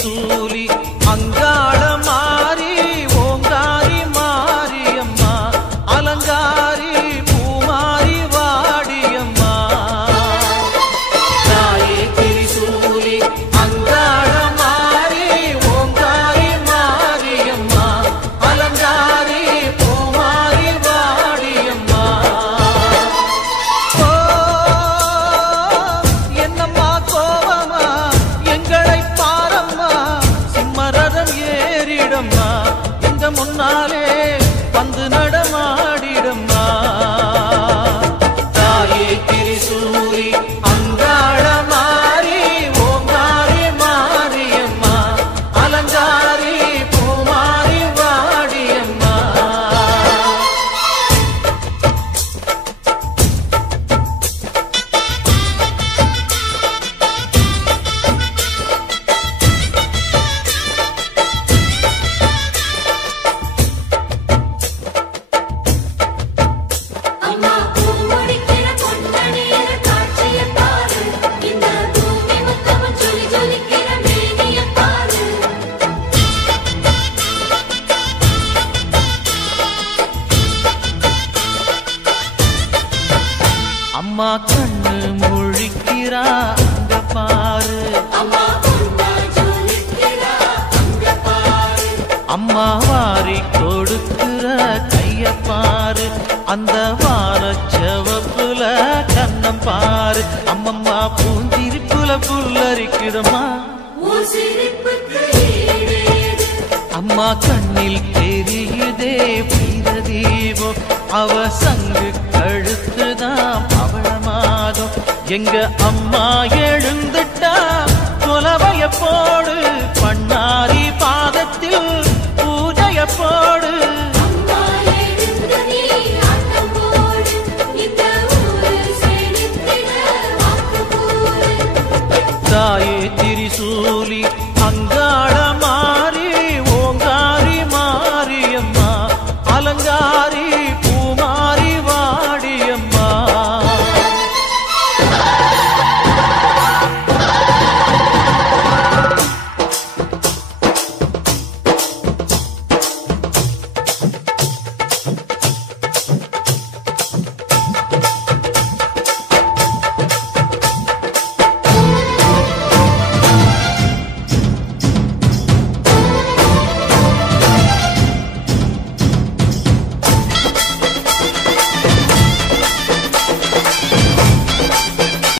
திரிசூலி அங்காள மாறி ஓங்காரி மாரியம்மா அலங்காரி பூமாரி வாடியம்மா தாயே திரிசூலி அங்காள மாறி ஓங்காரி மாரியம்மா அலங்காரி பூமாரி வாடியம்மா என்னம்மா கோபமா எங்களை பாரம்மா சிம்மரதம் ஏறிடம்மா எங்க முன்னாலே வந்து நடமாடிடம்மா தாயே திரிசூலி அங்காள மாறி ஓங்காரி மாரியம்மா அலங்காரி பூமாரி வாடியம்மா அம்மா பூமுடிக்கிற பொன்னணியில காட்சிய பாரு இந்த பூமி முத்தமும் ஜொலி ஜொலிக்கிற மேனிய பாரு அம்மா கண்ணு முழிக்கிறா அங்க பாரு அம்மா பொன்னா ஜொலிக்கிறா அங்க பாரு அம்மா வாரி கொடுக்கிற கைய பாரு அந்த வானச்சவப்புல கண்ணம் பாரு அம்மம்மா பூந்திரிப்புல புல்லரிக்குதம்மா உன் சிரிப்புக்கு ஈடேது அம்மா கண்ணில் தெரியுதே வீர தீபம் அவ சங்கு கழுத்துதான் பவளமாகும் எங்க அம்மா எழுந்துட்டா கொலவைய போடு பண்ணாரி பாதத்தில்